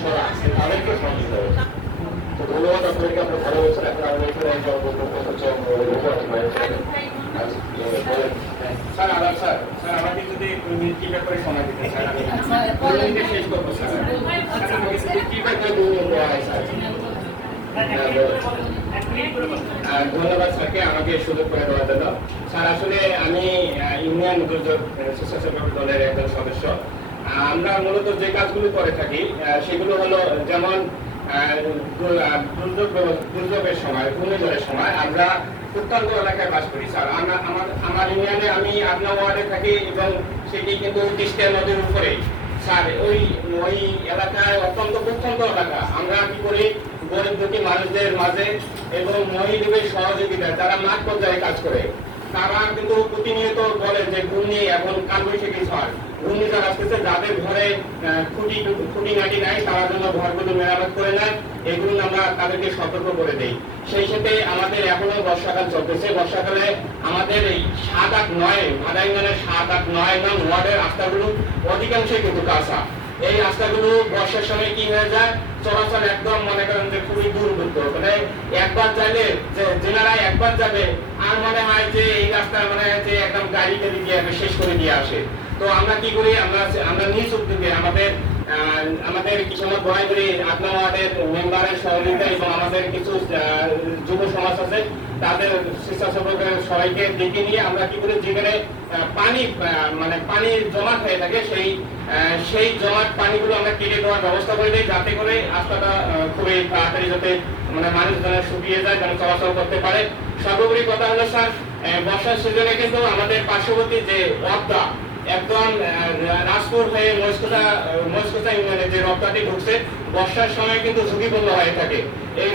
সদস্যরা আছে তাদেরকে সহযোগিতা হয়েছে। তো ধন্যবাদ আপনাদেরকে, আপনারা ভালো হয়েছেন। এখন আমি এখানে স্যার আবার স্যার স্যার আমাকে যদি 2 মিনিট কি ব্যাপারে সময় দিতেন স্যার, আমি 2 মিনিটে শেষ করবো স্যার। আমাকে যদি কি ব্যাপারে 2 মিনিট দেওয়া হয় স্যার। ধন্যবাদ স্যারকে আমাকে সুযোগ করে দেওয়ার জন্য। স্যার আসলে আমি ইউনিয়ন দুর্যোগ স্বেচ্ছাসেবক দলের একজন সদস্য। আমরা মূলত যে কাজগুলো করে থাকি সেগুলো হলো যেমন দুর্যোগের সময়, ঘূর্ণিঝড়ের সময় আমরা প্রত্যন্ত এলাকায় বাস করি স্যার। আমার ইউনিয়নে আমি আপনা ওয়ার্ডে থাকি এবং সেটি কিন্তু তিস্তা নদীর উপরে স্যার। ওই এলাকায় অত্যন্ত প্রত্যন্ত এলাকা। আমরা কি করি গরিব দুঃখী মানুষদের মাঝে এবং মহিলাদের সহযোগিতা যারা মাঠ পর্যায়ে কাজ করে তারা কিন্তু প্রতিনিয়ত বলে যে ঘূর্ণি এখন কালবৈশাখী ঝড়, ঘূর্ণিঝড় আসতেছে, যাদের ঘরে খুঁটিনাটি নাই তারা জন্য ঘরগুলো মেরামত করে নেয়, এগুলো আমরা তাদেরকে সতর্ক করে দেই। সেই সাথে আমাদের এখনো বর্ষাকাল চলতেছে। বর্ষাকালে আমাদের এই 7, 8, 9 ভাদাইঙ্গনের 7, 8, 9 নং ওয়ার্ডের রাস্তাগুলো অধিকাংশই কিন্তু কাঁচা। এই রাস্তাগুলো বর্ষার সময় কি হয়ে যায়, চলাচল একদম মনে করেন যে খুবই দুর্ভোগ। মানে একবার চাইলে যে যেনারা একবার যাবে আর মনে হয় যে এই রাস্তা মনে হয় যে একদম গাড়ি টাড়ি দিয়ে শেষ করে দিয়ে আসে। তো আমরা কি করি, আমরা নিজ উদ্যোগে আমাদের কিছু দোয়াই করি আপনা ওয়ার্ডের মেম্বারের সহযোগিতা এবং আমাদের কিছু যুব সমাজ আছে তাদের স্বেচ্ছাসেবকের সবাইকে ডেকে নিয়ে আমরা কি করি, যেখানে পানি জমা হয়ে থাকে সেই জমাট পানিগুলো আমরা কেটে দেওয়ার ব্যবস্থা করে দিই, যাতে করে রাস্তাটা খুবই তাড়াতাড়ি যাতে মানুষজনের শুকিয়ে যায়, যেন চলাচল করতে পারে। সর্বোপরি কথা হলো স্যার, বর্ষার সিজনে কিন্তু আমাদের পার্শ্ববর্তী যে রপ্তা একদম রাজপুর হয়ে মহেশখোসা ইউনিয়নে যে রপ্তাটি ঢুকছে বর্ষার সময় কিন্তু ঝুঁকিপূর্ণ হয়ে থাকে। এই